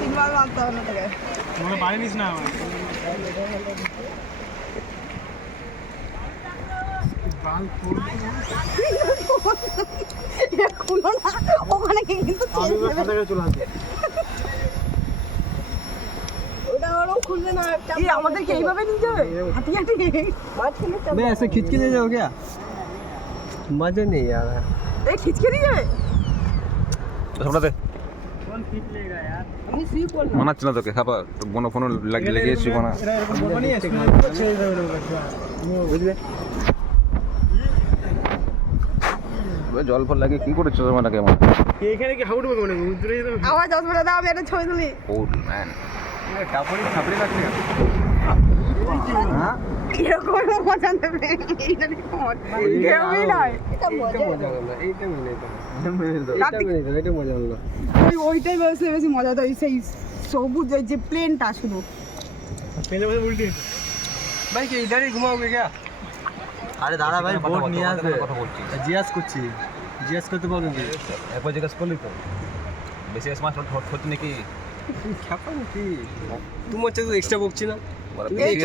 signal মারতে হবে না তোকে মনে পারিনিস না খুলো না ওখানে কিন্তু চলে আসবে ওটা ওরও খুলবে না আমাদেরকে এইভাবে নিয়ে যাবে হাঁটি হাঁটি मैं ऐसे खींच के ले जाओ क्या मजा नहीं यार এই খিচকে নিয়ে যাবে সামলাতে কোন ফিট লেগা यार আমি সুই করলাম মানাচ্ছি না তোকে খাবার মনে ফোন লেগে এসছি মানা এরা এরকম বলবা নিয়ে ছেড়ে দেবে বুঝলে জল ফল লাগে কি করেছো তোমার আগে আমার এখানে কি হাউড মানে উদ্রে যেতে হবে আওয়াজ আসবে দাও আমি একটা ছবি তুলি ওল্ড ম্যান टापड़ी छपड़ी लगती है हाँ এরকম মজা নেবে এইটা দেখো কেউই নয় এটা মজা এইটা মেনে তো এটা মজা হলো ওইটাই বেশি বেশি মজা তো সেই সবুজ যে প্লেনটা শুধু পেলে বসে উল্টে भाई कि इधर ही घुमाओगे क्या আরে দাদা ভাই বোর্ড নিয়ে আসবে কথা বলছি জিজ্ঞাস করছি জিজ্ঞাস করতে পারবেন কি একবার জিজ্ঞাসা করলি তো বেশি মাছ হচ্ছে নাকি খ্যাপা নাকি তুমি হচ্ছে তো এক্সট্রা বকছি না বেশি